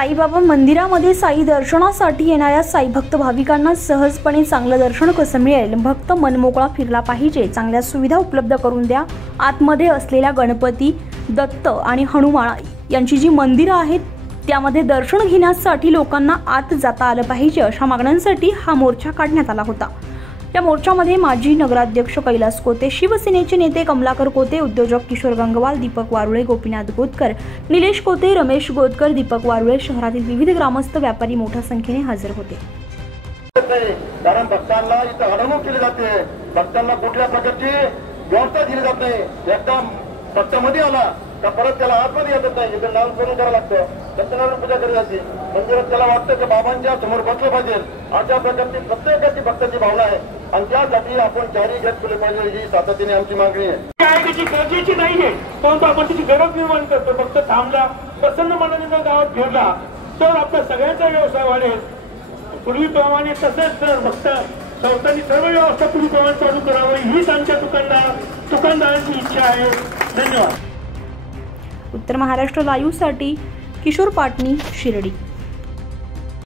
साईबाबा मंदिरामध्ये साई दर्शनासाठी येणाऱ्या साई भक्त भाविकांना सहजपणे चांगलं दर्शन कसं मिळेल, भक्त मनमोकळा फिरला पाहिजे, चांगल्या सुविधा उपलब्ध करून द्या। आतमध्ये असलेल्या गणपती, दत्त आणि हनुमान यांची जी मंदिरं आहेत त्यामध्ये दर्शन घेण्यासाठी लोकांना आत जाता आलं पाहिजे, अशा मागण्यांसाठी हा मोर्चा काढण्यात आला होता। या मोर्चामध्ये माजी नगराध्यक्ष कैलास कोते, शिवसेनेचे नेते कमलाकर कोते, उद्योजक किशोर गंगवाल, दीपक वारुळे, गोपीनाथ गोतकर, निलेश कोते, रमेश गोतकर, दीपक वारुळे, शहरातील विविध ग्रामस्थ, व्यापारी मोठ्या संख्येने हजर होते। कारण भक्तांना इथं अडवणूक केली जाते, भक्तांना कुठल्या प्रकारची व्यवस्था दिली जात नाही। एकदा भक्तामध्ये आला का परत त्याला आतमध्ये येत नाही, इथं नाम करून करावं लागतं, सत्यनारायण पूजा केली जाते, मंदिरात त्याला वाटतं की बाबांच्या समोर बसलं पाहिजे, अशा प्रकारची प्रत्येकाची भक्ताची भावना आहे आणि त्यासाठी आपण चारही गट केले पाहिजे, ही सातत्याने आमची मागणी आहे। त्याची गरजेची नाहीये, परंतु आपण त्याची गरज निर्माण करतो। फक्त थांबला, प्रसन्न मनाने जर गावात फिरला तर आपला सगळ्यांचा व्यवसाय वाढेल। पूर्वीप्रमाणे तसेच भक्त संस्थांनी सर्व व्यवस्था पूर्वीप्रमाणे चालू करावी, हीच आमच्या दुकानदारांची इच्छा आहे। धन्यवाद। उत्तर महाराष्ट्र लाईव्हसाठी किशोर पाटणी, शिर्डी।